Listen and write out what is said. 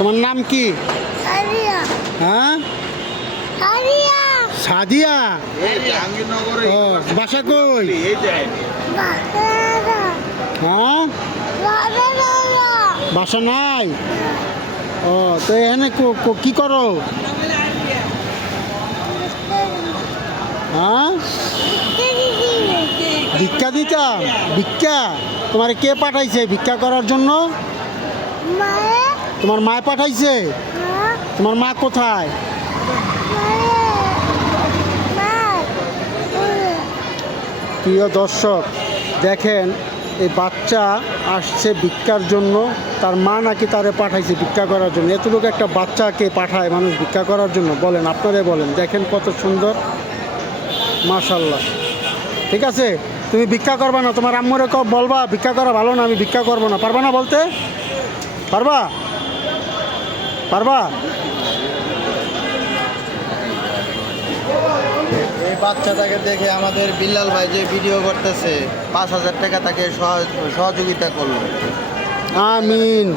তোমার নাম কি? হ্যাঁ, সাদিয়া। ও, বাসা কই? হ্যাঁ, বাসা নাই। ও, তো এখানে কি করো? হ্যাঁ, ভিক্ষা দিতাম। ভিক্ষা তোমার কে পাঠাইছে ভিক্ষা করার জন্য? তোমার মা পাঠাইছে? তোমার মা কোথায়? প্রিয় দর্শক, দেখেন এই বাচ্চা আসছে ভিক্ষার জন্য, তার মা নাকি তারে পাঠাইছে ভিক্ষা করার জন্য। এতটুকু একটা বাচ্চাকে পাঠায় মানুষ ভিক্ষা করার জন্য? বলেন, আপনারাই বলেন। দেখেন কত সুন্দর, মাশাল্লাহ। ঠিক আছে, তুমি ভিক্ষা করবা না? তোমার আম্মুরে বলবা ভিক্ষা করা ভালো না, আমি ভিক্ষা করবো না। পারবা না বলতে? পারবা? পারবা? এই বাচ্চাটাকে দেখে আমাদের বিল্লাল ভাই যে ভিডিও করতেছে 5,000 টাকা তাকে সহযোগিতা করলো। আমিন।